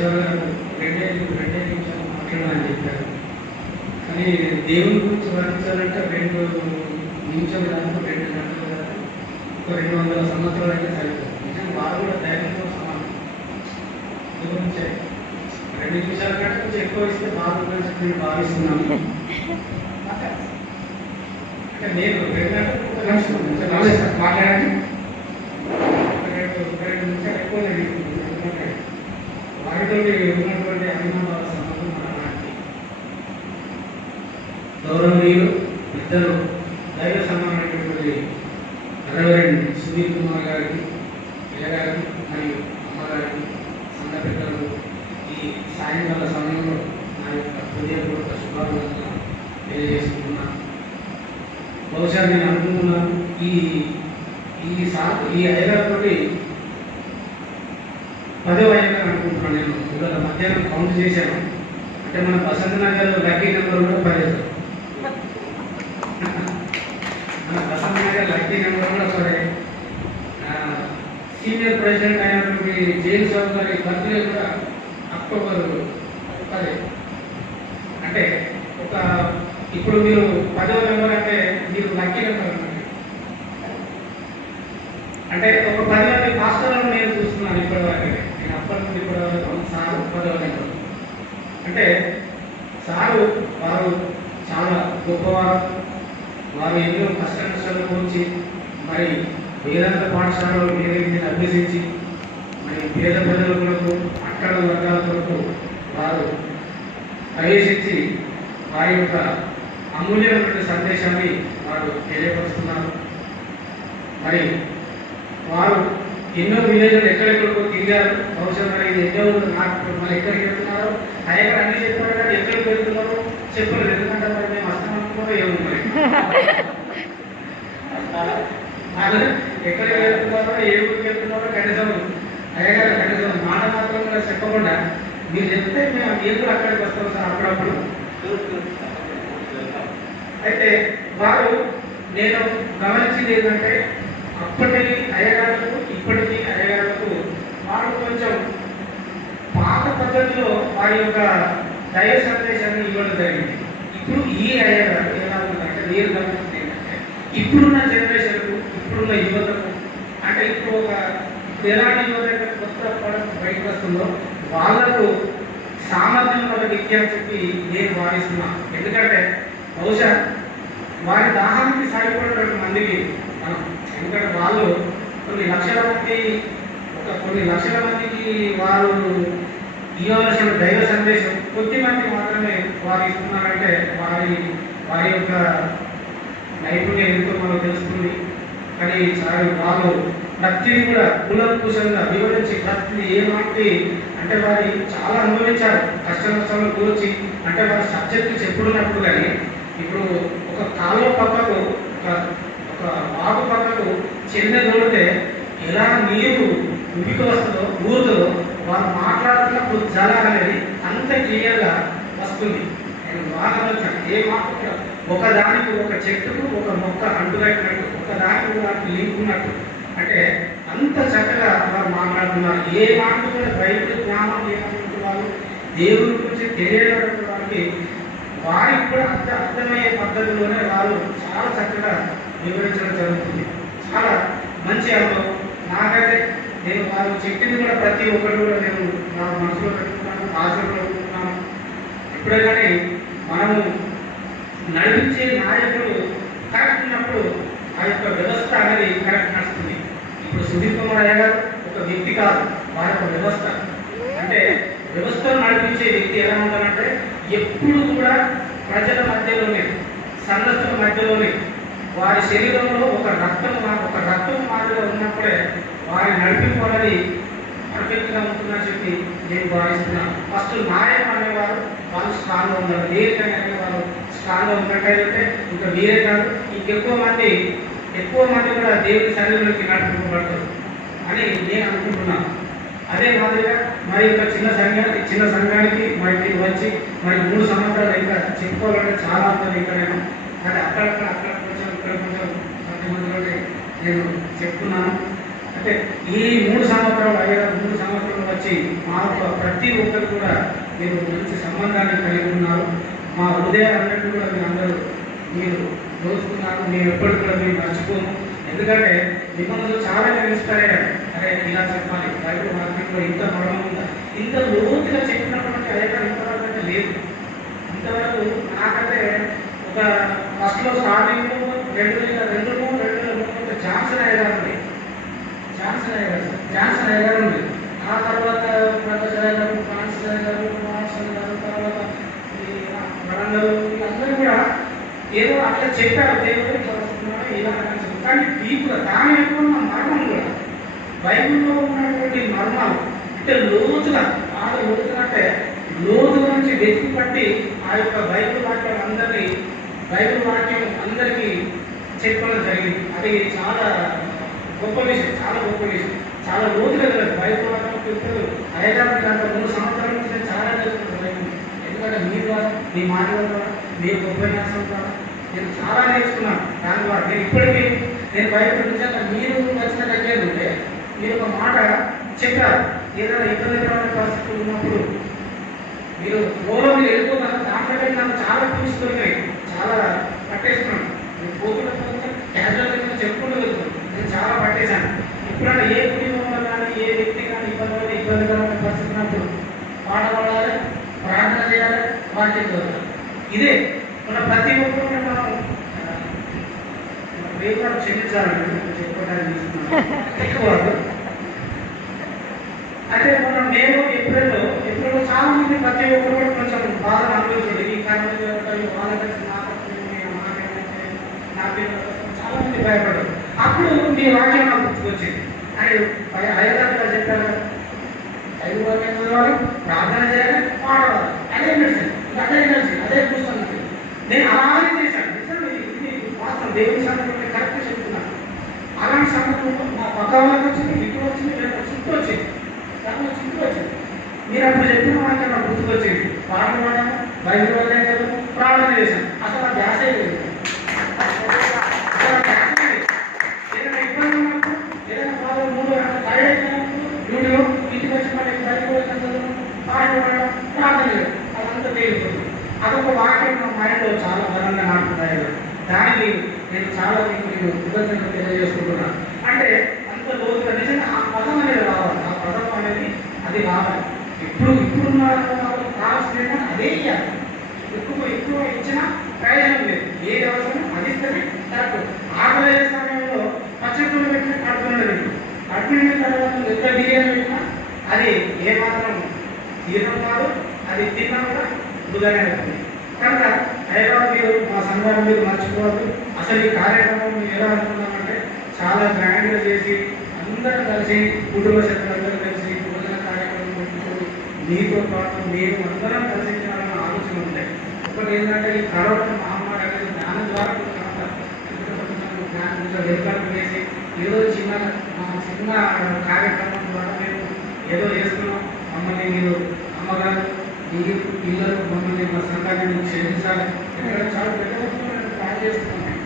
Sir రెండే నిమిషాలు మాట్లాడాలని చెప్పారు. కానీ దేవుని గురించి వర్ణించాలంటే 2 నిమిషాలు కాదు, 2 గంటలు కాదు, ఒక 200 సంవత్సరాలు అయితే సరిపోతుంది. నిజంగా వారు కూడా ధైర్యంతో సమానం. గురించే 2 నిమిషాల కంటే కొంచెం ఎక్కువ ఇస్తే బాగుందని చెప్పి నేను భావిస్తున్నాను. అంటే నేను 2 గంటలు ఒక నిమిషం మాట్లాడండి. 2 నిమిషాలు ఎక్కువ వారితో ఉన్నటువంటి అభిమానాల సంబంధం మన నాటికి గౌరవనీయులు ఇద్దరు దైవ సమానమైనటువంటి రెవరెండ్ సుధీర్ కుమార్ గారికి, గారికి మరియు అమ్మగారికి, సంఘ పెద్దలకు ఈ సాయంకాల సమయంలో నా యొక్క హృదయపూర్వక శుభాకాంక్షలు తెలియజేసుకుంటున్నాను. బహుశా నేను అనుకుంటున్నాను ఈ అయ్యగారితోటి 10వ అయ్యగారు అనుకుంటున్నాను. నేను ఇవాళ మధ్యాహ్నం కౌంట్ చేశాను. అంటే మన బసంత్ నగర్ లక్కీ నెంబర్ కూడా 10. మన బసంత్ నగర్ లక్కీ నెంబర్ కూడా 10. సీనియర్ ప్రెసిడెంట్ అయినటువంటి జైలు సాబ్ గారి బర్త్డే కూడా అక్టోబర్ 10. అంటే ఇప్పుడు మీరు 10వ నెంబర్ అంటే మీరు లక్కీ నెంబర్ అంటే ఒక 10 మంది మాస్టర్లను నేను చూస్తున్నాను ఇప్పటివరకు. నేను అప్పటి నుండి ఇప్పటివరకు సారు 10వ నెంబర్ అంటే సారు వారు చాలా గొప్పవారు. వారు ఎన్నో కష్ట నష్టాల గురించి మరి వేదాంత పాఠశాలలో వేదికని అభ్యసించి మరి పేద ప్రజల కొరకు, అట్టడ వర్గాల కొరకు వారు ప్రవేశించి వారి యొక్క అమూల్యమైనటువంటి సందేశాన్ని వారు తెలియపరుస్తున్నారు. మరి వారు ఎన్నో విలేజ్లు ఎక్కడెక్కడికో తిరిగారు. బహుశా మరి ఎన్నో మరి ఎక్కడికి వెళ్తున్నారో అయ్యగారు అన్ని చెప్పారు, కానీ ఎక్కడికి వెళ్తున్నారో చెప్పలేదు. ఎందుకంటే మరి మేము అస్తమానంలో ఏమున్నాయి ఎక్కడికి వెళ్తున్నారో, ఏ ఊరికి వెళ్తున్నారో కనీసం అయ్యగారు కనీసం మాట మాత్రం కూడా చెప్పకుండా మీరు చెప్తే మేము కూడా అక్కడికి వస్తాం సార్ అప్పుడప్పుడు. అయితే వారు నేను గమనించింది ఏంటంటే అప్పటి అయ్యగారులకు ఇప్పటికీ అయ్యగారులకు వారు కొంచెం పాత పద్ధతిలో వారి యొక్క దైవ సందేశాన్ని ఇవ్వడం జరిగింది. ఇప్పుడు ఈ అయ్యగారు ఎలా ఉందంటే నేను గమనించింది ఏంటంటే ఇప్పుడున్న జనరేషన్కు, ఇప్పుడున్న యువతకు, అంటే ఇప్పుడు ఎలాంటి యువత కొత్త బయటకు వస్తుందో వాళ్లకు సామర్థ్యం వల్ల విద్య అని చెప్పి నేను భావిస్తున్నాను. ఎందుకంటే బహుశా వారి దాహానికి సరిపడినటువంటి మందికి మనం, ఎందుకంటే వాళ్ళు కొన్ని లక్షల మందికి వారు ఇవ్వవలసిన దైవ సందేశం కొద్ది మంది మాత్రమే వారు ఇస్తున్నారంటే వారి యొక్క నైపుణ్యం ఎంతో మనకు తెలుస్తుంది. కానీ వాళ్ళు ప్రతిని కూడా కులంకుశంగా వివరించి ప్రతి ఏమాటి అంటే వారి చాలా అనుభవించారు కష్ట నష్టాలను కూర్చి. అంటే వారి సబ్జెక్టు చెప్పుడున్నప్పుడు కానీ ఇప్పుడు ఒక కాలువ పక్కకు ఒక వాగు పక్కకు చెంద దోడితే ఎలా నీరు ఉడికి వస్తుందో ఊరుతుందో వాళ్ళు మాట్లాడుతున్నప్పుడు జల అనేది అంత క్లియర్గా వస్తుంది. నేను బాగా వచ్చాను. ఏ మాట ఒకదానికి ఒక చెట్టుకు ఒక మొక్క అంటుకట్టినట్టు, ఒకదానికి దానికి లింక్ ఉన్నట్టు, అంటే అంత చక్కగా వారు మాట్లాడుతున్నారు. ఏ మాట కూడా బైబిల్ జ్ఞానం లేనటువంటి వాళ్ళు, దేవుడి గురించి తెలియనటువంటి వారికి వారికి కూడా అర్థమయ్యే పద్ధతిలోనే వారు చాలా చక్కగా వివరించడం జరుగుతుంది. చాలా మంచి అనుభవం నాకైతే. నేను వారు చెప్పింది కూడా ప్రతి ఒక్కరు కూడా నేను నా మనసులో పెట్టుకున్నాను, ఆచరణలో పెట్టుకున్నాను. ఇప్పుడే కానీ మనము నడిపించే నాయకుడు కరెక్ట్ ఉన్నప్పుడు ఆ యొక్క వ్యవస్థ అనేది కరెక్ట్ నడుస్తుంది. ఇప్పుడు సుధీర్ కుమార్ అయ్య గారు ఒక వ్యక్తి కాదు, వారి యొక్క వ్యవస్థ. అంటే వ్యవస్థను నడిపించే వ్యక్తి ఎలా ఉంటారంటే ఎప్పుడు కూడా ప్రజల మధ్యలోనే, సంఘస్థుల మధ్యలోనే, వారి శరీరంలో ఒక రక్తం మాదిరిగా ఉన్నప్పుడే వారి నడిపించాలని పర్ఫెక్ట్గా ఉంటుందని చెప్పి నేను భావిస్తున్నాను. ఫస్ట్ నాయకులు అనేవారు వాళ్ళు స్ట్రాంగ్గా ఉన్నారు, దేనికైనా అనేవారు స్ట్రాంగ్గా ఉన్నట్టయితే ఇంకా మీరే కాదు ఇంకెక్కువ మంది కూడా దేవుడి సన్నిధిలోకి నడిపించబడతారు అని నేను అనుకుంటున్నాను. అదే మాదిరిగా మరి ఒక చిన్న సంఘానికి మరి మీరు వచ్చి మరి 3 సంవత్సరాలు ఇంకా చెప్పుకోవాలంటే చాలా ఉంటుంది ఇంకా నేను. కానీ అక్కడ కొంచెం ఇక్కడ కొంచెం కొంతమందిలో నేను చెప్తున్నాను. అంటే ఈ 3 సంవత్సరాలు 3 సంవత్సరాలు వచ్చి మాకు ప్రతి ఒక్కరు కూడా మీరు మంచి సంబంధాన్ని కలిగి ఉన్నారు. మా హృదయాలన్నింటినీ కూడా మీరు అందరూ మీరు దోచుకున్నారు. మేము ఎప్పటికి కూడా మేము మర్చిపోము. ఎందుకంటే మిమ్మల్ని చాలా నేను ఇన్స్పైర్ అయ్యాను. అరే ఇలా చెప్పాలి, బైబిల్ మార్కెట్లో ఇంత మరణం ఉందా, ఇంత లోతుగా చెప్పినటువంటి అయ్యారు ఇంతవరకు అయితే లేదు. ఇంతవరకు నాకంటే ఒక ఫస్ట్లో స్టార్టింగ్ 2002 జాన్సన్ అయ్యారు ఉంది. జాన్సన్ అయ్యారు ఉంది. ఆ తర్వాత ప్రకాశ్ అయ్యారు, ఫ్రాన్సిస్ అయ్యారు, మాన్సన్ గారు, తర్వాత ఈ వరంగల్, వీళ్ళందరూ కూడా ఏదో అట్లా చెప్పారు దేవుడు చదువుతున్నాడు ఇలా అని. కానీ డీప్గా దాని యొక్క మర్మం కూడా బైబిల్లో ఉన్నటువంటి మర్మాలు అంటే లోతుగా బాగా లోతుగా అంటే లోతు నుంచి వెతికి పట్టి ఆ యొక్క బైబిల్ వాక్యం అందరికీ చెప్పడం జరిగింది. అది చాలా గొప్ప విషయం, చాలా లోతుగా తెలియదు. బైబిల్ వాక్యం చెప్తారు అయ్యగారు గంట 3 సంవత్సరాల నుంచి నేను చాలా నేర్చుకున్నాను బైబిల్. ఎందుకంటే మీ ద్వారా, మీ మాటల ద్వారా, మీ ఉపన్యాసం ద్వారా నేను చాలా నేర్చుకున్నాను. దాని ద్వారా నేను ఇప్పటికీ నేను బైబిల్ నిజంగా మీరు వచ్చిన దగ్గర ఉంటే మీరు ఒక మాట చెప్పారు. ఏదైనా ఇబ్బందికరమైన పరిస్థితులు ఉన్నప్పుడు మీరు ఫ్లోలో మీరు వెళ్ళిపోతారు. దాంట్లో నాకు చాలా టిప్స్ దొరికాయి, చాలా పట్టేసుకున్నాను. నేను పోతున్న క్యాజువల్గా చెప్పుకుంటూ వెళ్తున్నాను. నేను చాలా పట్టేశాను. ఎప్పుడైనా ఏ కుటుంబంలో కానీ ఏ వ్యక్తి కానీ ఇబ్బందికరమైన పరిస్థితి ఉన్నప్పుడు పాట పాడాలి, ప్రార్థన చేయాలి, వాక్యం చదవాలి. ఇదే మన ప్రతి ఒక్కరు మనం వేరు క్షమించాలండి చెప్పడానికి ఎక్కువ. అయితే మనం మేము ఏప్రిల్లో చాలా మంది ప్రతి ఒక్కరు కూడా కొంచెం బాధ అనుభవించండి. ఈ కారణం వాళ్ళకి చాలా మంది భయపడ్డారు. అప్పుడు మీ వాక్యం నాకు గుర్తుకొచ్చింది. ఆయన హైదరాబాద్ చెప్పారు, 5 వాక్యం చదవాలి, ప్రార్థన చేయాలి, పాడవాలి. అదే మెడిసిన్, అదే పుస్తకం. నేను అలాగే చేశాను. ఇది మాత్రం దేవుని సందర్భంలో కరెక్ట్ చెప్తున్నాను. అలాంటి సందర్భంలో మా పక్క వాళ్ళకి వచ్చింది, మీకు వచ్చింది, రేపు చుట్టూ వచ్చింది, మీరు అప్పుడు చెప్పిన వాక్యం నాకు గుర్తుకొచ్చింది. పాటలు పాడాము, బైబిల్ వల్లే చదువు, ప్రార్థన చేశాను. అసలు ఆ ధ్యాసే లేదు. ఏదైనా ఇబ్బంది ఉన్నప్పుడు, ఏదైనా బాగా 3 టైడ్ అయిపోయినప్పుడు వీడియో ఇంటికి వచ్చి మళ్ళీ బైబిల్ చదువు, పాటలు పాడడం, ప్రార్థన లేదు. అదంతా తేలిపోతుంది. అదొక వాక్యం నా మైండ్లో చాలా బలంగా నాటుతున్నాయి. దానికి నేను చాలా మీకు కృతజ్ఞతలు తెలియజేసుకుంటున్నాను. అంటే అంత లోతుగా నిజంగా ఆ పదం అనేది రావాలి. ఆ పదం అనేది అది రావాలి. ఇప్పుడున్న కావాల్సిన అదే ఇవ్వాలి. ఎక్కువ ఇచ్చినా ప్రయోజనం లేదు. ఏది అవసరం అది ఇస్తుంది కరెక్ట్. ఆకలి సమయంలో పచ్చళ్ళు పెట్టిన కడుపులో పెట్టు, కడుపున తర్వాత ఎంత బిర్యానీ పెట్టినా అది ఏమాత్రం జీర్ణం కాదు. అది తిన్నా కూడా వృధానే అవుతుంది. కనుక హైదరాబాద్ మీరు మా సంఘాన్ని మీరు మర్చిపోవద్దు. అసలు ఈ కార్యక్రమం మేము ఎలా అనుకున్నామంటే చాలా గ్రాండ్గా చేసి అందరం కలిసి కుటుంబ సభ్యులందరూ కలిసి భోజన కార్యక్రమం పెట్టుకుని మీతో పాటు మేము అందరం కలిసి చేయాలన్న ఆలోచన ఉంటాయి. ఒకటి ఏంటంటే ఈ కరోనా మహమ్మారి అనేది దాని ద్వారా వెలుకలు వేసి ఏదో చిన్న కార్యక్రమం ద్వారా మేము ఏదో చేస్తున్నాం. మమ్మల్ని మీరు అమ్మగారు మీరు పిల్లలు మమ్మల్ని మా సంఘాన్ని క్షమించాలి. ఎందుకంటే చాలా పెద్ద ప్లాన్ చేస్తున్నాం.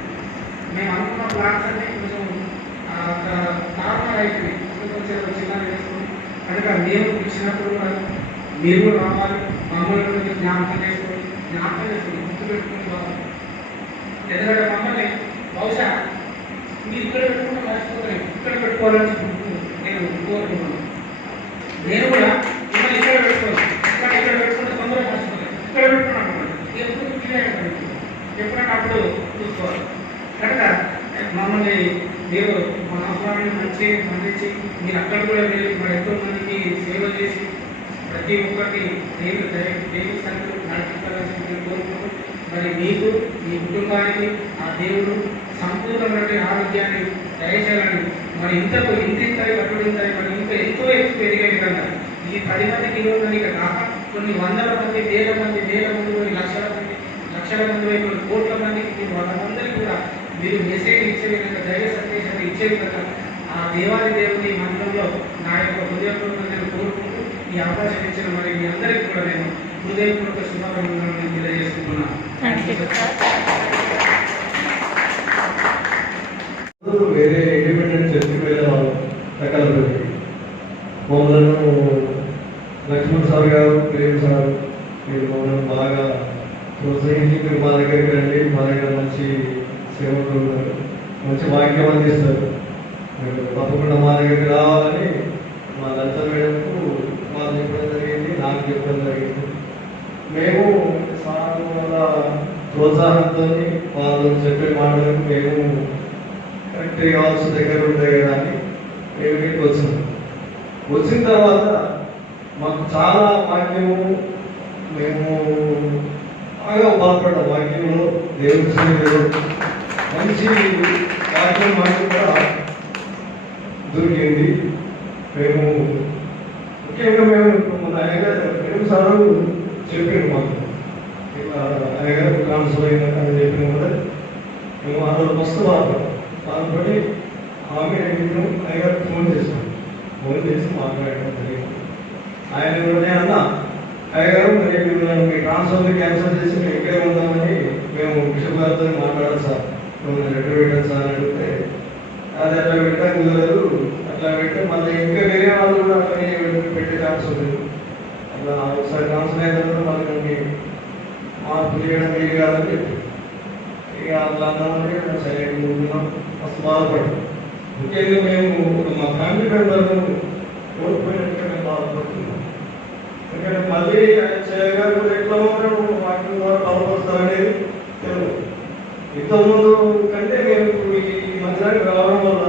మేము అనుకున్న ప్లాన్స్ అన్ని కొంచెం నార్మల్ అయిపోయింది. కొంచెం చిన్న వేసుకుని కనుక మేము ఇచ్చినప్పుడు మీరు రావాలి, మమ్మల్ని జ్ఞాపకం చేసుకొని గుర్తు పెట్టుకుని రావాలి. ఎందుకంటే మమ్మల్ని బహుశా మీరు ఇక్కడ పెట్టుకుంటే మర్చిపోతాను, ఇక్కడ పెట్టుకోవాలని నేను కోరుకుంటున్నాను. నేను కూడా మిమ్మల్ని ఇక్కడ పెట్టుకోవాలి, ఇక్కడ పెట్టుకుంటే తొందరగా మర్చిపోతాను. ఇక్కడ పెట్టుకున్నాను ఎప్పుడు ఫీల్ ఎప్పుడైనా అప్పుడు చూసుకోవాలి. కనుక మమ్మల్ని మీరు మా ఆహ్వానాన్ని మంచి అందించి మీరు అక్కడ కూడా వెళ్ళి మరి ఎంతో మందికి సేవ చేసి ప్రతి ఒక్కరికి దేవుని సంఖ్యలు నడిపించాలని కోరుకుంటూ మరి మీకు మీ కుటుంబానికి ఆ దేవుడు సంపూర్ణమైన ఆరోగ్యాన్ని దయచేయాలని మరి ఇంతకు ఇంతింతవి కట్టుడింతాయి మరి ఇంకా ఎంతో ఎక్కువ పెరిగే విధంగా ఈ 10 మందికి 20 మందికి కాక కొన్ని వందల మంది వేల మంది కొన్ని లక్షల మంది వైపు కోట్ల మందికి వాళ్ళందరికీ కూడా మీరు మెసేజ్ ఇచ్చే విధంగా దైవ సందేశాన్ని ఇచ్చే విధంగా ఆ దేవాది దేవుని మందిరంలో నా యొక్క హృదయపూర్వకంగా నేను కోరుకుంటూ ఈ అవకాశం ఇచ్చిన మరి మీ అందరికీ కూడా నేను హృదయపూర్వక శుభాకాంక్షలు తెలియజేసుకుంటున్నాను. వేరే ఇండిపెండెంట్ చర్చికి వెళ్ళేవాళ్ళు లక్ష్మణ్ సార్ గారు, ప్రేమ్ సార్, మీరు మమ్మల్ని బాగా ప్రోత్సహించి మీరు మా దగ్గరికి రండి, మా దగ్గర మంచి సేవకులు ఉన్నారు, మంచి వాక్యం అందిస్తారు, మీరు తప్పకుండా మా దగ్గరికి రావాలని మా లలిత మేడంకు వాళ్ళు చెప్పడం జరిగింది, నాకు చెప్పడం జరిగింది. మేము సార్ వల్ల ప్రోత్సాహంతో వాళ్ళు చెప్పే మాటలకు మేము కరెక్ట్ కావాల్సిన దగ్గర ఉంటాయి కదా అని మేము ఇక్కడికి వచ్చిన తర్వాత మాకు చాలా వాక్యము మేము బాగా బాధపడ్డాం. వాక్యంలో దేవుడి సన్నిధిలో మంచి వాక్యం మాకు కూడా దొరికింది. మేము ముఖ్యంగా మన ఆయన సారు చెప్పారు మాకు, ఆయన ట్రాన్స్ఫర్ అయిందని చెప్పిన కూడా మేము అందులో మస్తు బాధపడి ఆమె ఆయన ఫోన్ చేసి మాట్లాడడం జరిగింది. ఆయన కూడా అన్నా అయ్యగారు మరి మీ ట్రాన్స్ఫర్ క్యాన్సిల్ చేసి మేము ఇక్కడే ఉందామని మేము బిషప్ గారితో మాట్లాడాలి సార్, మేము లెటర్ పెట్టాను సార్ అని అడిగితే అది అట్లా పెట్టా కుదరదు, అట్లా పెడితే మళ్ళీ ఇంకా వేరే వాళ్ళు కూడా అట్లనే పెట్టే ఛాన్స్ ఉంది, అట్లా ఒకసారి ట్రాన్స్ఫర్ అయిన తర్వాత మళ్ళీ మార్పు చేయడం వీలు కాదని చెప్పి ఇక అట్లా అన్నామంటే సైలెంట్గా ఉంటున్నాం. మస్తు బాధపడ్డాం. ముఖ్యంగా మేము మా ఫ్యామిలీ మెంబర్ను కోల్పోయినట్టుగా మేము బాధపడుతున్నాం. ఎందుకంటే మళ్ళీ ఆయన చేయగారు కూడా ఎట్లా ఉన్నాడు వాటి ద్వారా బలపరుస్తారనేది తెలియదు. ఇంతకుముందు కంటే మేము ఇప్పుడు ఈ మందిరానికి రావడం వల్ల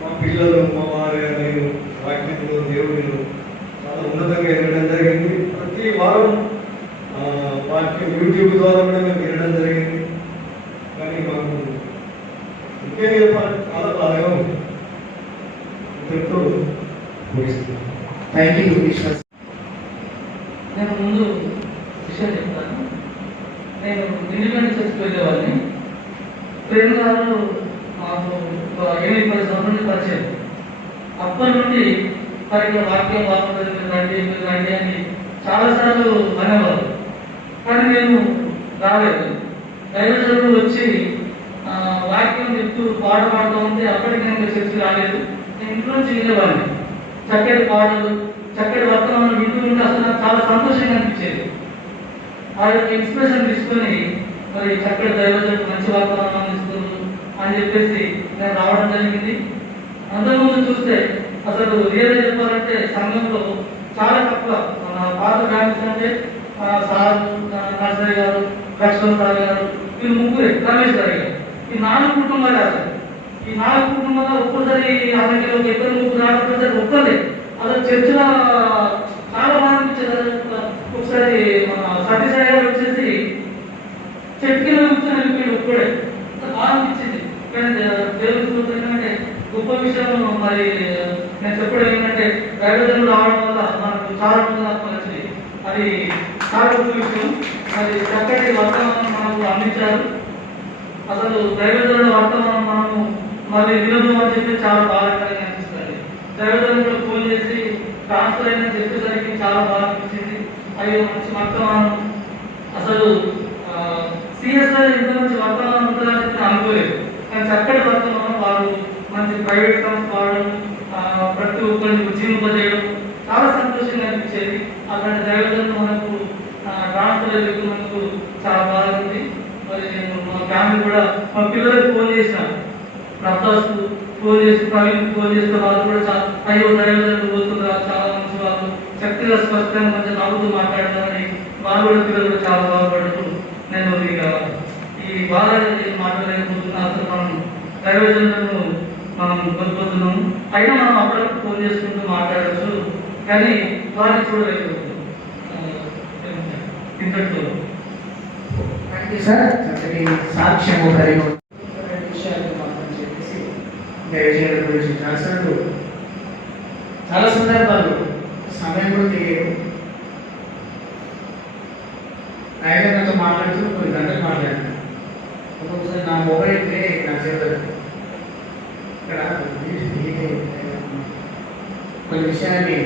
మా పిల్లలు, మా వారి, నేను వాక్యంలో దేవుడిలో చాలా ఉన్నతంగా ఎదగడం జరిగింది. ప్రతి వారం వాక్యం యూట్యూబ్ ద్వారా కూడా మేము వినడం జరిగింది. కానీ మాకు ముఖ్యంగా చాలా బాగా ఉంది. Thank you Vishwas. నేను ముందు విషయం చెప్తాను. నేను ఇండిపెండెంట్ చర్చ్కి వెళ్ళేవాడిని. ప్రేమ్ గారు మాకు 8-10 సంవత్సరాల నుంచి పరిచయం. అప్పటి నుండి సరిగ్గా వాక్యం రండి అని చాలాసార్లు అనేవారు, కానీ నేను రాలేదు. దైవజనులు వచ్చి వాక్యం చెప్తూ పాట పాడుతూ ఉంటే అప్పటికి నేను చర్చి రాలేదు. నేను ఇంట్లో నుంచి వెళ్ళేవాడిని. చక్కటి పాటలు, చక్కటి వర్తమానం వింటూ ఉంటే అసలు నాకు చాలా సంతోషంగా అనిపించేది. ఆ యొక్క ఇన్స్పిరేషన్ తీసుకొని మరి చక్కటి దైవజనులు మంచి వర్తమానం ఇస్తున్నారు అని చెప్పేసి నేను రావడం జరిగింది. అంతకుముందు చూస్తే అసలు రియల్గా చెప్పాలంటే సంఘంలో చాలా తక్కువ. మన పాత బ్రాంచెస్ అంటే సార్, నర్సరీ గారు, లక్ష్మణ్ సార్ గారు, వీళ్ళు ముగ్గురే, రమేష్ గారు, ఈ 4 కుటుంబాలే. అసలు ఈ 4 కుటుంబాల్లో ఒక్కసారి అతనికి ఒక 2-3 రాకపోతే ఒక్కలే అసలు చర్చలో చాలా బాగా అనిపించేది. ఒకసారి మన సత్యసాయి గారు వచ్చేసి చెట్టుకి కూర్చొని వెళ్ళిపోయి ఒక్కడే, బాగా అనిపించింది. కానీ దేవుడి ఏంటంటే గొప్ప విషయం మరి నేను చెప్పడం ఏంటంటే దైవజనులు రావడం వల్ల మనకు చాలా వచ్చింది. అది చాలా గొప్ప విషయం. మరి చక్కటి వర్తమానం మనకు అందించారు. అసలు దైవజనుల వర్తమానం మనము మళ్ళీ వినదు అని చెప్పి చాలా బాధాకరంగా అనిపిస్తుంది. దైవజనులు ఫోన్ చేసి ట్రాన్స్ఫర్ అయిందని చెప్పేసరికి చాలా బాగా అనిపించింది. అయ్యో మంచి వర్తమానం, అసలు సిఎస్ఐ ఇంత మంచి వర్తమానం ఉంటుందని చెప్పి అనుకోలేదు. కానీ చక్కటి వర్తమానం, వారు మంచి ప్రైవేట్ సంస్థ వాడడం, ప్రతి ఒక్కరిని ఉజ్జీవింపజేయడం చాలా సంతోషంగా అనిపించేది. అలాంటి దైవజనులు మనకు ట్రాన్స్ఫర్ వెళ్తున్నందుకు చాలా బాగా ఉంది. మరి నేను మా ఫ్యామిలీ కూడా మా పిల్లలకు ఫోన్ చేసినాను, ప్రతాస్కు ఫోన్ చేసి, ప్రవీణ్కి ఫోన్ చేస్తే వాళ్ళు కూడా అయ్యో దైవజనులు పోతున్నారు, చాలా మంచి వాళ్ళు, శక్తిగా స్పష్టంగా మంచిగా నవ్వుతూ మాట్లాడాలని వాళ్ళు కూడా పిల్లలు కూడా చాలా బాధపడుతూ నేను ఇక ఈ బాధ మాట్లాడలేకపోతున్నా. అసలు మనం దైవజనులను మనం కోల్పోతున్నాము. అయినా మనం అప్పుడప్పుడు ఫోన్ చేసుకుంటూ మాట్లాడవచ్చు, కానీ వారిని చూడలేకపోతున్నాం. ఇంతటితో సార్ చక్కటి సాక్ష్యం విషయాలు మాత్రం చెప్పేసి దయచేయడం గురించి రాసినట్టు చాలా సందర్భాలు సమయం కూడా తెలియదు. నాయకులతో మాట్లాడుతూ కొన్ని గంటలు మాట్లాడాను. ఒక్కొక్కసారి నా మొబైల్ నా చేతులు ఇక్కడ కొన్ని విషయాన్ని,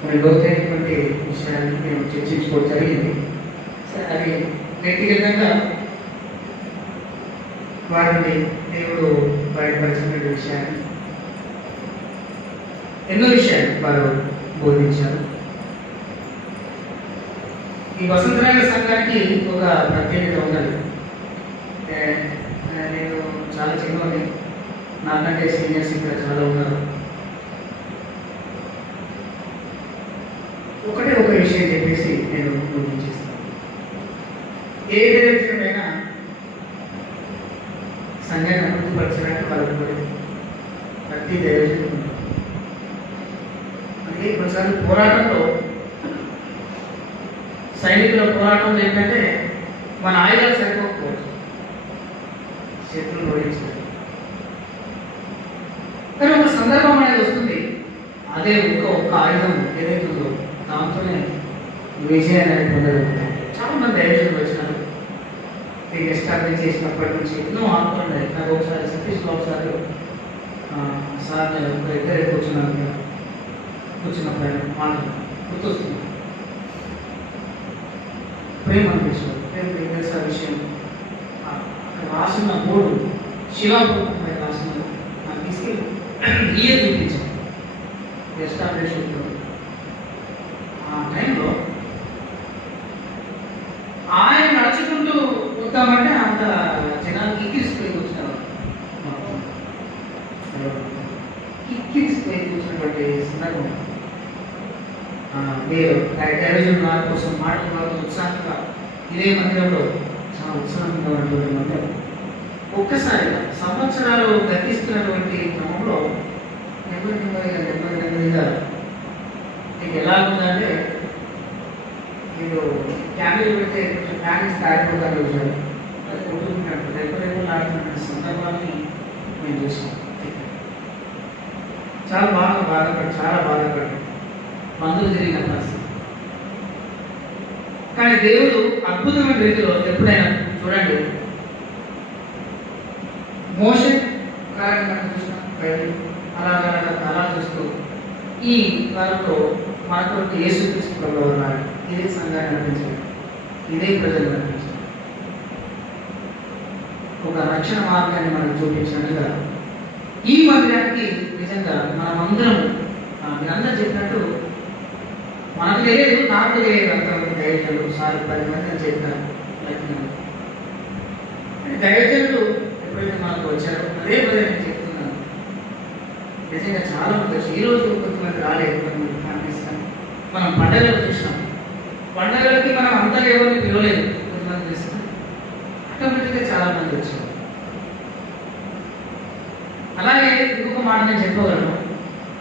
కొన్ని లోతైనటువంటి విషయాన్ని మేము చర్చించుకోవడం జరిగింది. అది వ్యక్తిగతంగా వారిని దేవుడు బయటపరిచిన విషయాన్ని, ఎన్నో విషయాలు వారు బోధించారు. ఈ వసుంధరాల సంఘానికి ఒక ప్రత్యేకత ఉన్నది. నేను చాలా చిన్నవాడిని, నాకంటే సీనియర్స్ ఇక్కడ చాలా ఉన్నారు. ఒకటే ఒక విషయం చెప్పేసి నేను గుర్తించేస్తాను. ఏ దైవజనుడైనా సంఘాన్ని అభివృద్ధిపరచడానికి వాళ్ళకి ప్రతి దైవజనుడు ఉన్నారు. అందుకే కొన్నిసార్లు పోరాటంలో, సైనికుల పోరాటంలో ఏంటంటే మన ఆయుధాలు సరిపోకపోవచ్చు, శత్రువులు ఓడించారు. కానీ ఒక సందర్భం అనేది వస్తుంది, అదే ఒక్క ఆయుధం ఏదైతే ఉందో దాంతోనే విజయాన్ని అనేది పొందగలుగుతాం. చాలా మంది దైవజనులు వచ్చినారు, దీన్ని ఎస్టాబ్లిష్ చేసినప్పటి నుంచి ఎన్నో ఆత్మలు ఉన్నాయి. నాకు ఒకసారి సతీష్లో ఒకసారి సార్ నేను ఇద్దరే కూర్చున్నప్పుడు మాట గుర్తొస్తుంది. ప్రేమ అనిపించారు. ప్రేమ తెలుసా విషయం, అక్కడ రాసిన బోర్డు శిలాపూర్వకమై రాసిన నాకు తీసుకెళ్ళి ఇయర్ చూపించాను ఎస్టాబ్లిష్. ఆ టైంలో ఆయన నడుచుకుంటూ వద్దామంటే అంత జనాలు కిక్కిరిసిపోయి కూర్చున్నారు. కిక్కిరిసిపోయి కూర్చున్నటువంటి సందర్భం మీరు డైరెక్షన్ వారి కోసం మాట్లాడుతూ ఉత్సాహంగా ఇదే మందిరంలో చాలా ఉత్సాహంగా ఉన్నటువంటి మందిరం ఒక్కసారిగా సంవత్సరాలు గతిస్తున్నటువంటి క్రమంలో నెమ్మదిగా మీకు ఎలా ఉందంటే మీరు ఫ్యామిలీ పెడితే కొంచెం ఫ్యామిలీస్ కారిపోతారు విషయాలు అది కొట్టుకుంటున్నట్టు రేపు ఆడుతున్న సందర్భాన్ని మేము చూసాం. చాలా బాధపడి మందులు తిరిగిన పరిస్థితి. కానీ దేవుడు అద్భుతమైన రీతిలో ఎప్పుడైనా చూడండి, మోషే కార్యక్రమం చూసిన అలా చూస్తూ ఈ కాలంలో మనతో యేసుక్రీస్తు ప్రభువు ఉన్నారు. ఇదే సంఘాన్ని నడిపించారు, ఇదే ప్రజలు నడిపించారు. ఒక రక్షణ మార్గాన్ని మనం చూపించినట్టుగా ఈ మందిరానికి నిజంగా మనమందరం మీరందరూ చెప్పినట్టు మనకు తెలియదు, నాకు తెలియదు అంతమంది దైవజనులు సార్ 10 మంది అని చెప్పారు. దైవజనులు ఎప్పుడైతే మనకు వచ్చారో పదే నేను చెప్తున్నాను, నిజంగా చాలా మంది వచ్చి ఈ రోజు కొంతమంది రాలేదు, కొంతమంది ఫ్యామిలీస్ మనం పండుగలు చూసినాం. పండుగలకి మనం అంతా ఎవరిని పిలవలేదు, కొంతమంది చూసినాం. ఆటోమేటిక్గా చాలా మంది వచ్చారు. అలాగే ఇంకొక మాట నేను చెప్పగలను,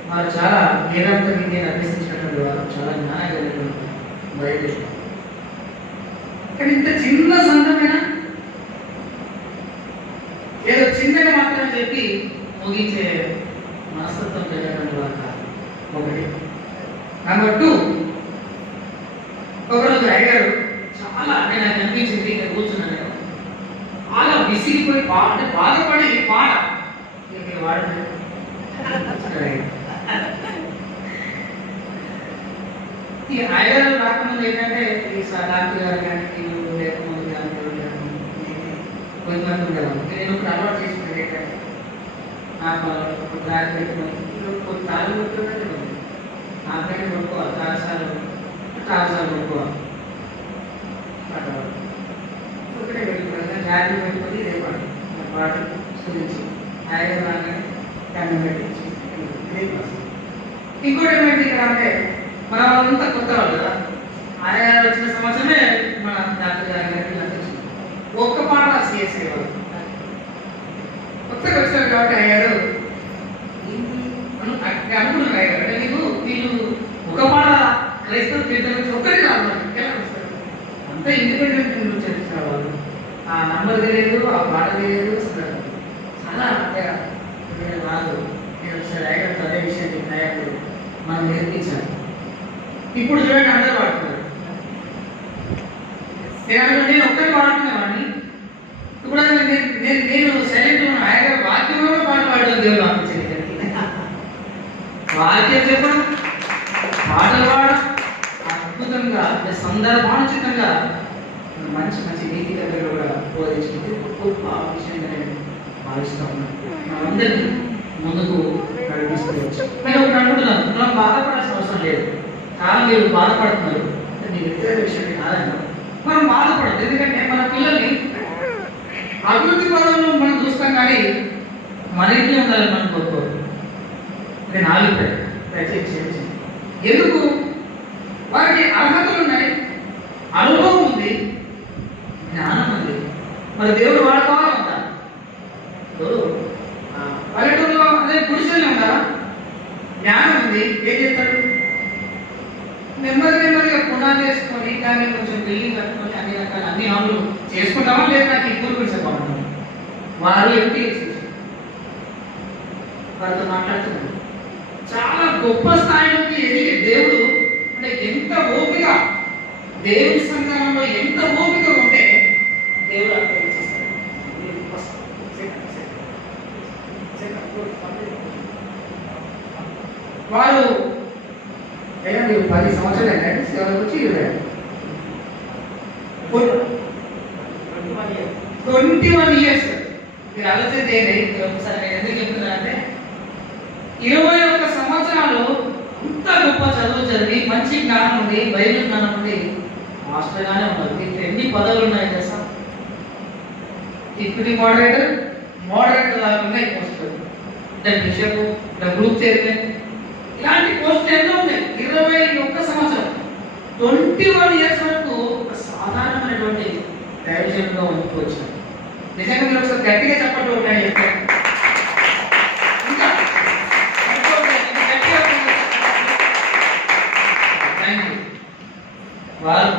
వారు చాలా వేదాంత విద్యను అభ్యసించినటువంటి వారు, చాలా జ్ఞానమైనటువంటి బయట. కానీ ఇంత చిన్న సంఘమైనా ఏదో చిన్నగా మాత్రం చెప్పి ముగించే మనస్తత్వం కలిగినటువంటి వారు కాదు. ఒకటి. నెంబర్ 2, ఒకరోజు అయ్యారు చాలా నేను అనిపించింది, ఇక్కడ కూర్చున్నాను నేను చాలా విసిగిపోయి బాధపడి పాట వాడు ఈ ఐదారు రాకముందు ఏంటంటే ఈ డాక్టర్ గారు కానీ నేను లేకముందు కానీ కొంతమంది ఉండేవాళ్ళు. నేను ఇప్పుడు అలవాటు చేసుకునేది ఏంటంటే నాకు బ్లాక్ పెట్టుకుని తాళ్ళు కొట్టుకుంటే నాకైనా కొట్టుకోవాలి, చాలాసార్లు కొట్టుకోవాలి. ఒకటే పెట్టుకోవాలి, జాగ్రత్త పెట్టుకొని రేపటి పాట చూపించి ఐదు రాగానే కన్ను పెట్టించి ఇంకోటి ఏమిటి ఇక్కడ అంటే మన వాళ్ళంతా కొత్త వాళ్ళు కదా, ఆయన వచ్చిన సంవత్సరమే మన డాక్టర్ గారి ఒక్క పాట సిఎస్ఐ వాళ్ళు కొత్తగా వచ్చారు కాబట్టి అయ్యారు అనుకున్నారు. అయ్యారు అంటే వీళ్ళు ఒక పాట క్రైస్తవ కీర్తన ఒక్కరి కాదు అంతా ఇండిపెండెంట్ చర్చించిన వాళ్ళు. ఆ నంబర్ తెలియదు, ఆ పాట తెలియదు, చాలా రాదు. నేను ఒకసారి అయ్యారు అదే విషయాన్ని అయ్యారు మనం నేర్పించాలి. ఇప్పుడు చూడండి అందరూ పాడుతున్నారు. నేను ఒక్కరి పాడుతున్నవాడిని, ఇప్పుడు నేను సైలెంట్ ఆయన వాక్యంలో పాట పాడడం దేవుడు ఆపించింది. వాక్యం చెప్పడం, పాటలు పాడడం అద్భుతంగా సందర్భానుచితంగా మంచి మంచి నీతి కథలు కూడా బోధించింది. గొప్ప విషయంగా నేను భావిస్తూ ఉన్నాను. మనందరినీ ముందుకు నడిపిస్తూ వచ్చి నేను ఒకటి అనుకుంటున్నాను, మనం బాధపడాల్సిన అవసరం లేదు. కానీ మీరు బాధపడుతున్నారు, అది వ్యక్తిగత విషయం కాదండి. మనం బాధపడదు, ఎందుకంటే మన పిల్లల్ని అభివృద్ధి పదంలో మనం చూస్తాం, కానీ మన ఇంట్లో ఉండాలని మనం కోరుకోరు. నేను ఆగిపోయాను, దయచేసి క్షమించండి. ఎందుకు? వారికి అర్హతలు ఉన్నాయి, అనుభవం ఉంది, జ్ఞానం ఉంది. మరి దేవుడు వాడుకోవాలి ఉంటా. ఇప్పుడు పల్లెటూరులో అదే గుడిసెల్లో ఉండాలా, జ్ఞానం ఉంది, ఏం చేస్తాడు? నెమ్మదిగా పునాది చేసుకొని దాన్ని కొంచెం బిల్డింగ్ కట్టుకొని అన్ని రకాల అన్ని హామీలు చేసుకుంటామా? లేదు నాకు ఈ పూర్వీకులు చెప్పాలి. వారు ఎంపీ వారితో మాట్లాడుతున్నారు. చాలా గొప్ప స్థాయిలోకి ఎదిగే దేవుడు అంటే ఎంత ఓపిక, దేవుని సంతానంలో ఎంత ఓపిక ఉంటే దేవుడు అంత ఇచ్చేస్తాడు. వారు అయ్యా మీరు 10 సంవత్సరాలు సేవలకు వచ్చి 21 ఇయర్స్ మీరు ఆలోచన చేయండి. ఒకసారి నేను ఎందుకు చెప్తున్నానంటే 21 సంవత్సరాలు అంత గొప్ప చదువు చదివి మంచి జ్ఞానం ఉంది, బైబిల్ జ్ఞానం ఉంది, మాస్టర్ గానే ఉన్నారు. మీకు ఎన్ని పదవులు ఉన్నాయి తెలుసా? డిప్యూటీ మోడరేటర్ లాగా ఉన్నాయి పోస్టులు, బిషప్, గ్రూప్ చైర్మన్, ఇలాంటి పోస్టులు ఎన్నో ఉన్నాయి. 21 సంవత్సరం 21 ఇయర్స్ వరకు ఒక సాధారణమైనటువంటి దైవజనుగా ఉండిపోవచ్చు. నిజంగా మీరు ఒకసారి గట్టిగా చెప్పట్లు ఉంటాయని చెప్తారు. ఇంకా వారు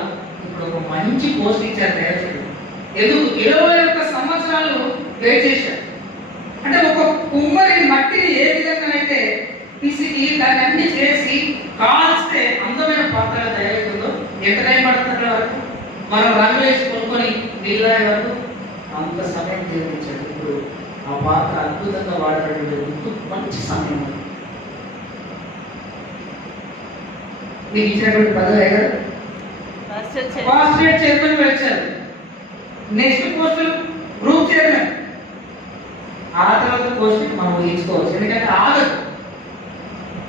ఇప్పుడు ఒక మంచి పోస్ట్ ఇచ్చారు దైవజనుడు. ఎందుకు? 21 సంవత్సరాలు వెయిట్ చేశారు. అంటే ఒక కుమ్మరి మట్టిని ఏ విధంగానైతే పిసికి దాన్ని అన్ని చేసి కాల్స్తే అందమైన పాత్ర తయారవుతుందో ఎంత టైం పడుతుంది వరకు మనం రంగు వేసి కొనుక్కొని నీళ్ళ వరకు అంత సమయం తీర్పించాడు. ఇప్పుడు ఆ పాత్ర అద్భుతంగా వాడబడి మంచి సమయం మీకు ఇచ్చినటువంటి పదవి అయ్యారు. పాస్టరేట్ చైర్మన్ వచ్చారు. Next post group chairman. ఆ తర్వాత పోస్ట్ మనం ఊహించుకోవచ్చు, ఎందుకంటే ఆగదు.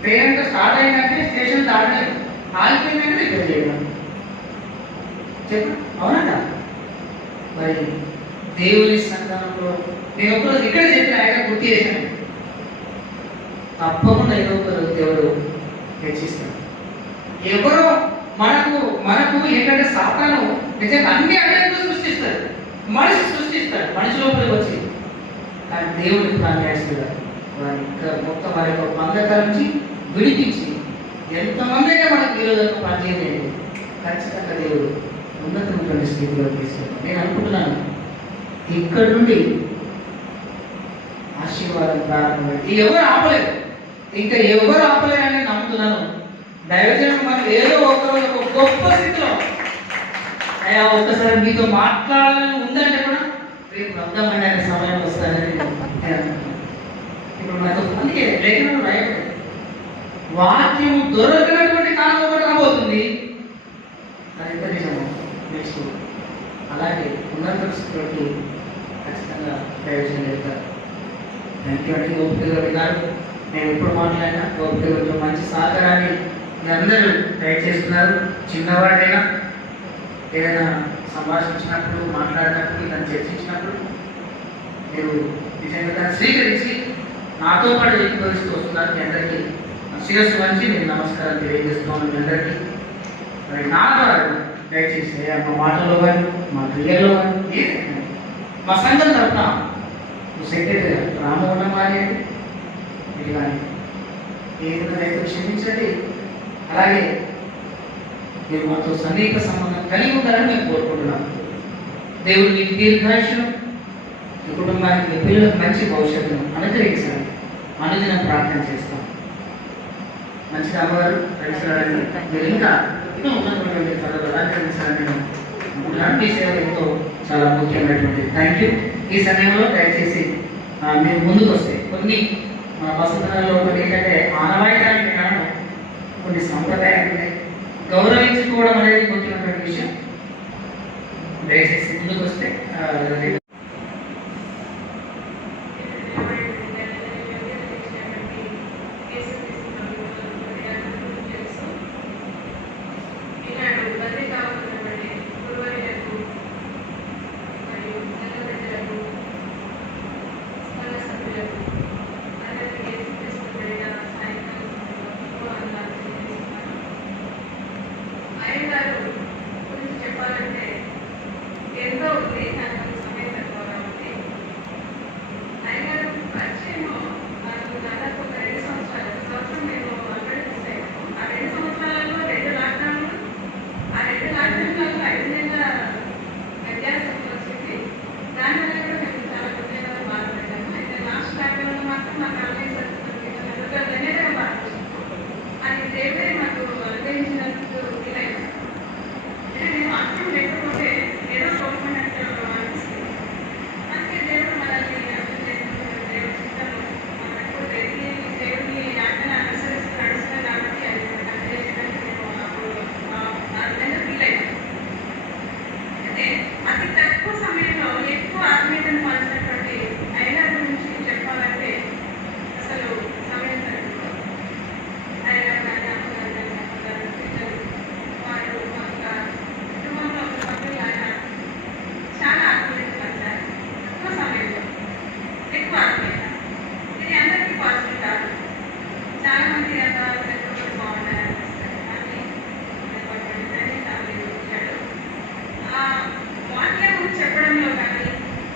ట్రైన్ అంతా స్టార్ట్ అయిందంటే స్టేషన్ దాటలేదు, ఆగిపోయిందంటే దగ్గర చేయడం చెప్పు. అవునంట. మరి దేవుని సంతానంలో నేను ఒకరోజు ఇక్కడ చెప్పిన ఆయన గుర్తు చేశాను. తప్పకుండా ఏదో ఒకరోజు దేవుడు హెచ్చిస్తాడు. ఎవరో మనకు ఏంటంటే సాతాను నిజంగా అన్ని అడ్డంకులు సృష్టిస్తాడు, మనిషి సృష్టిస్తాడు, మనిషి లోపలికి వచ్చి. కానీ దేవుడు ఇప్పుడు అన్యాయిస్తాడు. మొత్తం వారి యొక్క బంధకాల నుంచి విడిపించి ఎంతమంది అయినా మనకు ఈరోజు పనిచేయండి, ఖచ్చితంగా దేవుడు ఉన్నతమైనటువంటి స్థితిలో తీసుకుంటాం. నేను అనుకుంటున్నాను ఇక్కడ నుండి ఆశీర్వాదం ప్రారంభమైంది. ఎవరు ఆపలేదు, ఇంకా ఎవరు ఆపలేరని నమ్ముతున్నాను. దైవజనం మనం ఏదో ఒకరోజు ఒక గొప్ప స్థితిలో అయ్యా ఒక్కసారి మీతో మాట్లాడాలని ఉందంటే కూడా రేపు అర్థమైన సమయం వస్తుందని ఇప్పుడు మనకు అందుకే లేఖనం రాయలేదు. వాక్యము దొరకనటువంటి కాలం ఒకటి రాబోతుంది. అది ఎంత నిజమో నెక్స్ట్ అలాగే ఉన్నత స్థితిలోకి ఖచ్చితంగా దైవజనం చేస్తారు. థ్యాంక్ యూ అండి. ఓపికగా విన్నారు. నేను ఎప్పుడు మాట్లాడినా ఓపికగా మంచి సహకారాన్ని మీ అందరూ దయచేస్తున్నారు. చిన్నవాడైనా ఏదైనా సంభాషించినప్పుడు, మాట్లాడినప్పుడు, దాన్ని చర్చించినప్పుడు మీరు నిజంగా దాన్ని స్వీకరించి నాతో పాటు ఏకీభవిస్తూ వస్తున్నారు. మీ అందరికీ శిరస్సు వంచి నేను నమస్కారం తెలియజేస్తున్నాను. మీ అందరికీ మరి నా ద్వారా దయచేసి మా మాటలో కానీ మా క్రియలో కానీ ఏదైనా మా సంఘం తరఫున సెక్రటరీ రామోహన్ కానీ ఇది కానీ ఏదైనా రైతు క్షమించండి. అలాగే మీరు మాతో సన్నిహిత సంబంధం కలిగి ఉంటారని మేము కోరుకుంటున్నాను. దేవుడు మీకు దీర్ఘాయుష్ను, మీ కుటుంబానికి, మీ పిల్లలకు మంచి భవిష్యత్తును అనుగ్రహించాలని అనుదినం ప్రార్థన చేస్తాం. మంచిగా అమ్మగారు కలిసారని మీరు ఇంకా ఎన్నో ఉన్నటువంటి చదువు అలంకరించాలని నేను అనుకుంటున్నాను. మీ సేవ ఎంతో చాలా ముఖ్యమైనటువంటి. Thank you. ఈ సమయంలో దయచేసి మీరు ముందుకు వస్తే కొన్ని వసతులలో కొన్ని ఏంటంటే ఆనవాయితానికి కారణం కొన్ని సంప్రదాయాలు ఉన్నాయి. గౌరవించుకోవడం అనేది ముఖ్యమైనటువంటి విషయం. దయచేసి ముందుకు వస్తే ఈనాడు చాలా మంది రకాల పెట్టుబడి బాగున్నాయి అనిపిస్తుంది కానీ ఫ్యామిలీ వచ్చాడు ఆ వాక్యం చెప్పడంలో కానీ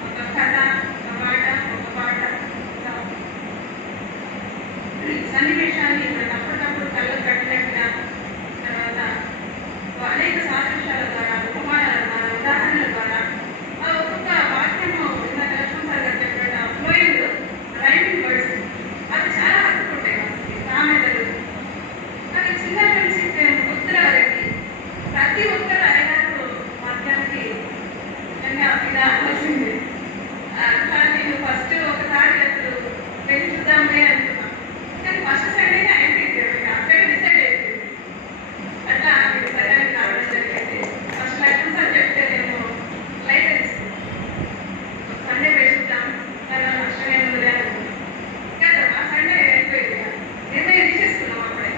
ఒక కథ ఒక మాట ఒక పాట సన్నివేశాన్ని మనకు అప్పటికప్పుడు కళ్ళు కట్టినట్టుగా తర్వాత అనేక సాదృశ్యాల ద్వారా ఉపమానాల ద్వారా ఉదాహరణల ద్వారా ఆ ఒక్కొక్క వాక్యము ఇందాక లక్ష్మణ్ సార్ గారు చెప్పిన ఫ్లోయింగ్ రైమింగ్ వర్డ్స్ అది చాలా హత్తుకుంటాయి మనకి సామెతలు అది చిన్నప్పటి నుంచి వృత్తుల వరకు ప్రతి ఒక్కరు అయ్యగారు వాక్యానికి నిజంగా ఇలా వచ్చింది అట్లా నేను ఫస్ట్ ఒకసారి అసలు వెళ్ళి చూద్దాంలే అనుకున్నాను కానీ ఫస్ట్ సండే అయిపోయింది అక్కడే డిసైడ్ అయిపోయింది అట్లా మీరు సరే రావడం జరిగింది ఫస్ట్ లైసెన్స్ అని చెప్తే నేను లైసెన్స్ సండే వేసుకుంటాం కానీ నష్టమే ఉంది అనుకున్నాను కదా ఆ సండే అయిపోయింది నిర్ణయం తీసేసుకున్నాం అప్పుడే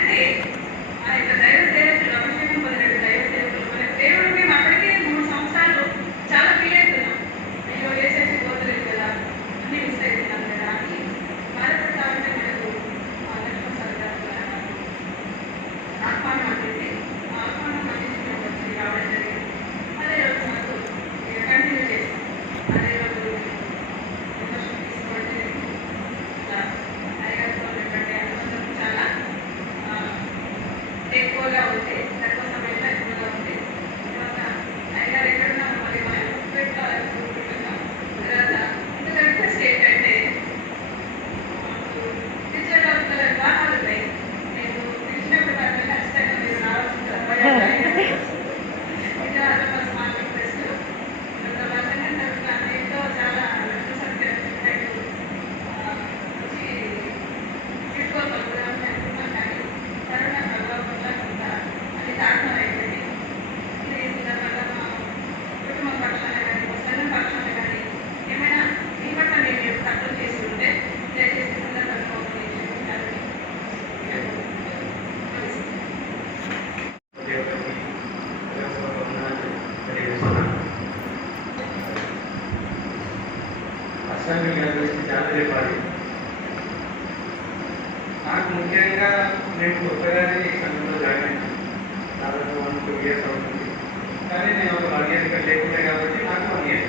అంటే ఆ యొక్క దైవ సేవకులు అభిషేకం పొందిన దైవ సేవకులు మన దేవుడు మేము అప్పటికే 3 సంవత్సరాలు చాలా ఫీల్ అవుతున్నాం అయ్యో వేసేసి పోతలేదు కదా అన్ని మిస్ అవుతున్నాం కదా అని బాధపడతా ఉంటే మనకు లక్ష్మణ్ సార్ గారు ఆహ్వానం అంటుంది ఆ ఆహ్వానం అందించి మేము వచ్చి రావడం జరిగింది అదే రోజు మాకు కంటిన్యూ చేస్తాం అదే రోజు ప్రమోషన్ తీసుకోవడం జరిగింది ఇలా అయ్యగారితో ఉన్నటువంటి అనుబంధం చాలా ఎక్కువగా ఉంది తక్కువ సమయంలో ఎక్కువగా ఉంది తర్వాత అయ్యగారు ఎక్కడున్నా మరి మనం పెట్టుకుంటున్నాం తర్వాత ఇంకొక రిక్వెస్ట్ ఏంటంటే టీచర్ వివాహాలు ఉన్నాయి నేను పిలిచినప్పుడు వాళ్ళు ఖచ్చితంగా మీరు రావాల్సింది విజయవాడలో మార్కెట్ ఫెస్ట్ వసంగా తరఫున అన్నింటిలో చాలా లక్ష్మ సత్యం వచ్చి తీసుకోగలుగుతామని అనుకున్నాం కానీ కరోనా ప్రభావం కొంత అది దారుణం అయిపోయింది ఈ సందర్భంగా మా కుటుంబ పక్షాన కానీ మా సంఘం పక్షాన కానీ ఏమైనా మీ పట్ల నేను తక్కువ చేసుకుంటే దయచేసి సందర్భంగా క్షమించాలని అసెంబ్లీ గురించి చాలా చెప్పాలి నాకు ముఖ్యంగా నేను కొత్తగానే ఈ సంఘంలో జాయిన్ అయ్యాను దాదాపు 1-2 years అవుతుంది కానీ నేను ఒక 1 year ఇక్కడ లేకుండా కాబట్టి నాకు 1 year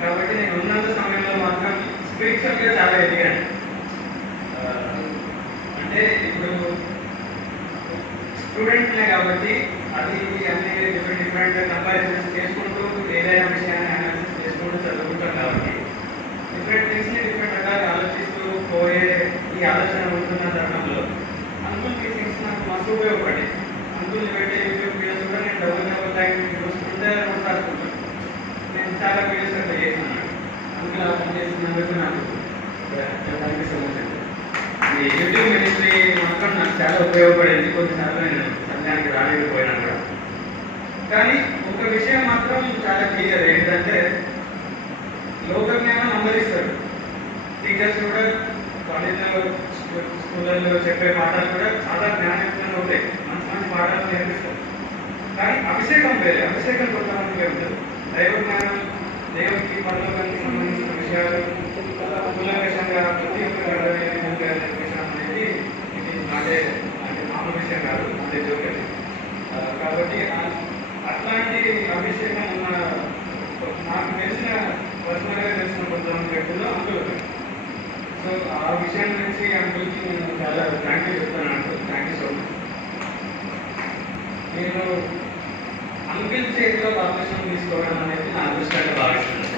కాబట్టి నేను ఉన్నంత సమయంలో మాత్రం స్పిరిచువల్గా చాలా ఎదిగాను అంటే ఇప్పుడు స్టూడెంట్లే కాబట్టి అది ఇది అన్ని డిఫరెంట్ కంపారిజన్స్ చేసుకుంటూ ఏదైనా విషయాన్ని అనాలిసిస్ చేసుకుంటూ చదువుకుంటాం కాబట్టి డిఫరెంట్ థింగ్స్ని డిఫరెంట్ రకాలుగా ఆలోచిస్తూ పోయే ఈ ఆలోచన ఉంటున్న తరుణంలో అంకుల్ టీచింగ్స్ నాకు మస్తు ఉపయోగపడి అంకుల్ని పెట్టే యూట్యూబ్ వీడియోస్ కూడా నేను డబుల్ టైం చూసుకుంటే నోట్స్ రాసుకుంటాను నేను చాలా వీడియోస్ అట్లా చేసినాను అంకుల్ అలా పనిచేస్తున్నందుకు నాకు థ్యాంక్ యూ సో మచ్ అండి ఈ యూట్యూబ్ మినిస్ట్రీ మాత్రం నాకు చాలా ఉపయోగపడింది కొన్నిసార్లు నేను సంఘానికి రాలేకపోయినా కూడా కానీ ఒక విషయం మాత్రం చాలా క్లియర్ ఏంటంటే లోక జ్ఞానం అందరిస్తారు టీచర్స్ కూడా కాలేజీలో స్కూళ్ళల్లో చెప్పే పాఠాలు కూడా చాలా జ్ఞానయుక్తంగా ఉంటాయి మంచి మంచి పాఠాలు నేర్పిస్తారు కానీ అభిషేకం వేరే అభిషేకం కొంతమందికి ఉంటుంది దైవ జ్ఞానం దేవుడికి పనులకి సంబంధించిన విషయాలు కూలంకషంగా ప్రతి ఒక్కరు అర్థమయ్యే విషయం అనేది ఇది నాదే అంటే మామూలు విషయం కాదు అదే జోకేది కాబట్టి అట్లాంటి అభిషేకం ఉన్న నాకు తెలిసిన పర్సనల్గా తెలిసిన కొంతమంది వ్యక్తుల్లో అంకుల్ సో ఆ విషయం గురించి అంకుల్కి నేను చాలా థ్యాంక్ యూ చెప్తాను uncle thank you so much నేను అంకుల్ చేతిలో బాప్టిజం తీసుకోవడం అనేది నా అదృష్టంగా భావిస్తున్నాను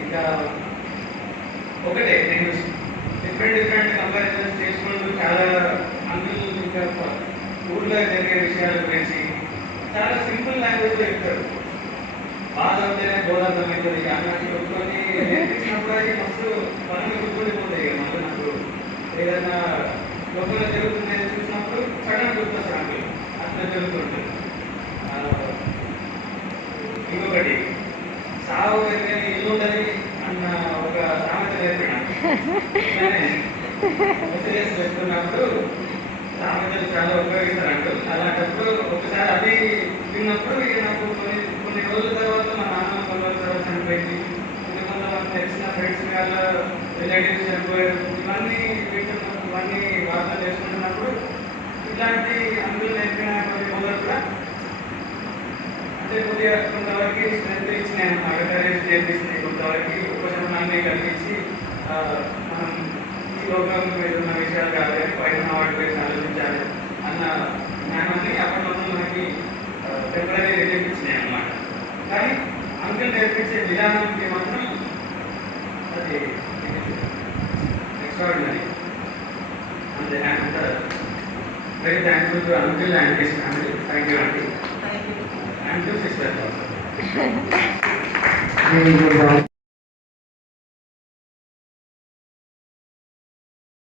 ఇంకా ఒకటే నేను డిఫరెంట్ కంపారిజన్స్ చేసుకుంటూ చాలా అంకుల్ ఇంకా ఊళ్ళో జరిగే విషయాల గురించి చాలా సింపుల్ లాంగ్వేజ్లో చెప్తారు బాధ ఉంటేనే బోధార్థం అవుతుంది అన్నట్టు కొట్టుకొని నేర్పించినప్పుడు అది మస్తు పనులు గుర్తుండిపోతాయి మళ్ళీ నాకు ఏదైనా లోపల జరుగుతుంది చూసినప్పుడు సడన్ గుర్తొస్తారు అంకుల్ అట్లా జరుగుతుంటుంది ఇంకొకటి సాగు ఇల్లు ఉందని అన్న ఒక సామెత నేర్పిన మెసేజెస్ పెట్టుకున్నప్పుడు సామెతలు చాలా ఉపయోగిస్తారు అంకుల్ అలాంటప్పుడు ఒకసారి అది విన్నప్పుడు ఇక నాకు కొన్ని రోజుల తర్వాత మా నాన్న కొన్ని రోజుల తర్వాత చనిపోయింది రకరకాల రిలేటివ్స్ చనిపోయారు, ఇవన్నీ వింటున్నప్పుడు, ఇవన్నీ వార్తలు చేసుకుంటున్నప్పుడు ఇట్లాంటి అందులో నేర్పిన కొన్ని బోధలు కూడా అంటే కొద్దిగా కొంతవరకు స్ట్రెంత్ ఇచ్చినాయి అన్నమాట, కరేజ్ నేర్పిస్తున్నాయి, కొంతవరకు ఉపశమనాన్ని కలిగించి మనం ఈ లోకం మీద ఉన్న విషయాలు కాదు కానీ పైన వాటి గురించి ఆలోచించాలి అన్న జ్ఞానాన్ని అప్పట్లో మనకి టెంపరీ రిలీఫ్ ఇచ్చినాయి అన్నమాట. కానీ అంకుల్ నేర్పించే విధానానికి మాత్రం అది extraordinary. And very thankful to uncle and his family. Thank you అండి. And to sister also.